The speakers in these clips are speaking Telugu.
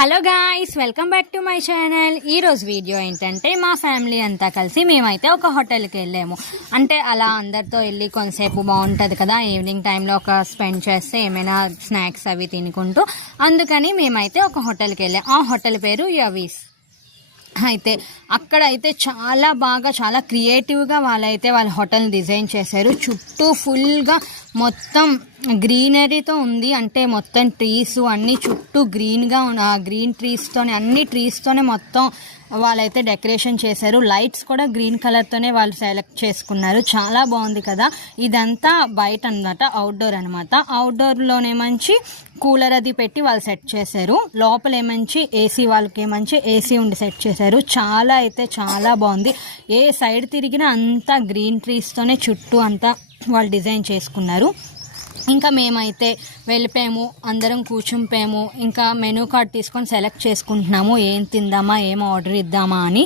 Hello guys, welcome back to my channel. ఈరోజు వీడియో ఏంటంటే మా ఫ్యామిలీ అంతా కలిసి మేమైతే ఒక హోటల్కి వెళ్ళాము. అంటే అలా అందరితో వెళ్ళి కొంతసేపు బాగుంటుంది కదా, ఈవినింగ్ టైంలో ఒక స్పెండ్ చేస్తే ఏమైనా స్నాక్స్ అవి తినుకుంటూ. అందుకని మేమైతే ఒక హోటల్కి వెళ్ళాం. ఆ హోటల్ పేరు యవీస్. అయితే అక్కడైతే చాలా బాగా చాలా క్రియేటివ్గా వాళ్ళ హోటల్ డిజైన్ చేశారు. చుట్టూ ఫుల్గా మొత్తం గ్రీనరీతో ఉంది. అంటే మొత్తం ట్రీస్ అన్నీ చుట్టూ గ్రీన్గా గ్రీన్ ట్రీస్తోనే అన్ని ట్రీస్తోనే మొత్తం వాళ్ళైతే డెకరేషన్ చేశారు. లైట్స్ కూడా గ్రీన్ కలర్తోనే వాళ్ళు సెలెక్ట్ చేసుకున్నారు. చాలా బాగుంది కదా. ఇదంతా బయట అనమాట, అవుట్డోర్ అనమాట. అవుట్డోర్లోనేమంచి కూలర్ అది పెట్టి వాళ్ళు సెట్ చేశారు. లోపల ఏమంచి ఏసీ, వాళ్ళకి ఏమంచి ఏసీ ఉండి సెట్ చేశారు. చాలా అయితే చాలా బాగుంది. ఏ సైడ్ తిరిగినా అంతా గ్రీన్ ట్రీస్తోనే చుట్టూ అంతా వాళ్ళు డిజైన్ చేసుకున్నారు. ఇంకా మేమైతే వెళ్ళిపోయాము, అందరం కూర్చుంపోయాము. ఇంకా మెనూ కార్డ్ తీసుకొని సెలెక్ట్ చేసుకుంటున్నాము, ఏం తిందామా ఏం ఆర్డర్ ఇద్దామా అని.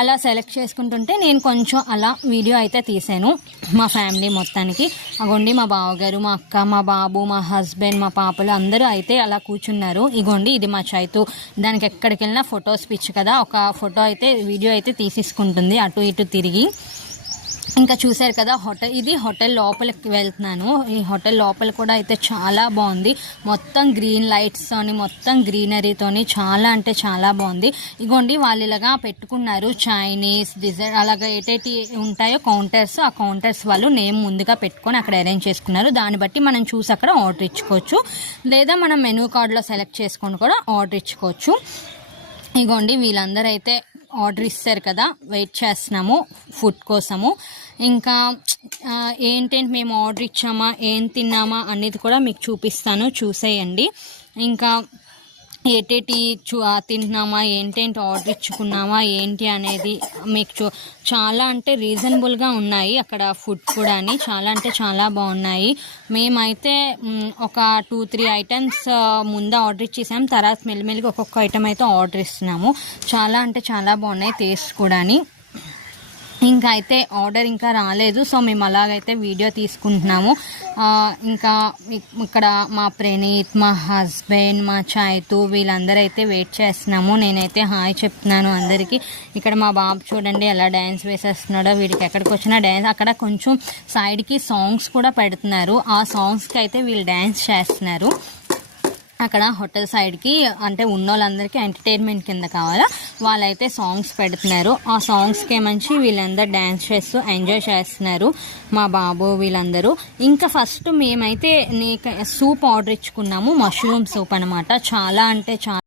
అలా సెలెక్ట్ చేసుకుంటుంటే నేను కొంచెం అలా వీడియో అయితే తీసాను మా ఫ్యామిలీ మొత్తానికి. అగోండి మా బావగారు, మా అక్క, మా బాబు, మా హస్బెండ్, మా పాపలు అందరూ అయితే అలా కూర్చున్నారు. ఇగోండి ఇది మా చైతు. దానికి ఎక్కడికి వెళ్ళినా ఫొటోస్ పిచ్ కదా, ఒక ఫోటో అయితే వీడియో అయితే తీసేసుకుంటుంది అటు ఇటు తిరిగి. ఇంకా చూసారు కదా హోటల్, ఇది హోటల్ లోపలికి వెళ్తున్నాను. ఈ హోటల్ లోపల కూడా అయితే చాలా బాగుంది. మొత్తం గ్రీన్ లైట్స్తోని మొత్తం గ్రీనరీతోని చాలా అంటే చాలా బాగుంది. ఇగోండి వాళ్ళు ఇలాగా పెట్టుకున్నారు చైనీస్ డిజైన్, అలాగా ఏటేటి ఉంటాయో కౌంటర్స్, ఆ కౌంటర్స్ వాళ్ళు నేమ్ ముందుగా పెట్టుకొని అక్కడ అరేంజ్ చేసుకున్నారు. దాన్ని బట్టి మనం చూసి అక్కడ ఆర్డర్ ఇచ్చుకోవచ్చు, లేదా మనం మెనూ కార్డులో సెలెక్ట్ చేసుకొని కూడా ఆర్డర్ ఇచ్చుకోవచ్చు. ఇగోండి వీళ్ళందరూ అయితే ఆర్డర్ ఇస్తారు కదా, వెయిట్ చేస్తున్నాము ఫుడ్ కోసము. ఇంకా ఏంటంటే మేము ఆర్డర్ ఇచ్చామా ఏం తిన్నామా అనేది కూడా మీకు చూపిస్తాను, చూసేయండి. ఇంకా ఏటేటి తింటున్నామా ఏంటేంటి ఆర్డర్ ఇచ్చుకున్నామా ఏంటి అనేది మీకు చాలా అంటే రీజనబుల్గా ఉన్నాయి అక్కడ ఫుడ్ కూడా అని. చాలా అంటే చాలా బాగున్నాయి. మేమైతే ఒక 2-3 ఐటమ్స్ ముందు ఆర్డర్ ఇచ్చేసాం, తర్వాత మెల్లిమెల్లిగా ఒక్కొక్క ఐటమ్ అయితే ఆర్డర్ ఇస్తున్నాము. చాలా అంటే చాలా బాగున్నాయి టేస్ట్ కూడా అని. ఇంకా అయితే ఆర్డర్ ఇంకా రాలేదు, సో మేము అలాగైతే వీడియో తీసుకుంటున్నాము. ఇంకా ఇక్కడ మా ప్రణీత్, మా హస్బెండ్, మా చైతు వీళ్ళందరూ అయితే వెయిట్ చేస్తున్నాము. నేనైతే హాయ్ చెప్తున్నాను అందరికీ. ఇక్కడ మా బాబు చూడండి ఎలా డ్యాన్స్ వేసేస్తున్నాడో. వీడికి ఎక్కడికి వచ్చినా డ్యాన్స్. అక్కడ కొంచెం సైడ్కి సాంగ్స్ కూడా పెడుతున్నారు, ఆ సాంగ్స్కి అయితే వీళ్ళు డ్యాన్స్ చేస్తున్నారు. అక్కడ హోటల్ సైడ్కి అంటే ఉన్న వాళ్ళందరికీ ఎంటర్టైన్మెంట్ కింద కావాలా, వాళ్ళైతే సాంగ్స్ పెడుతున్నారు. ఆ సాంగ్స్కి ఏమంచి వీళ్ళందరూ డ్యాన్స్ చేస్తూ ఎంజాయ్ చేస్తున్నారు, మా బాబు వీళ్ళందరూ. ఇంకా ఫస్ట్ మేమైతే సూప్ ఆర్డర్ ఇచ్చుకున్నాము, మష్రూమ్ సూప్ అనమాట. చాలా అంటే చాలా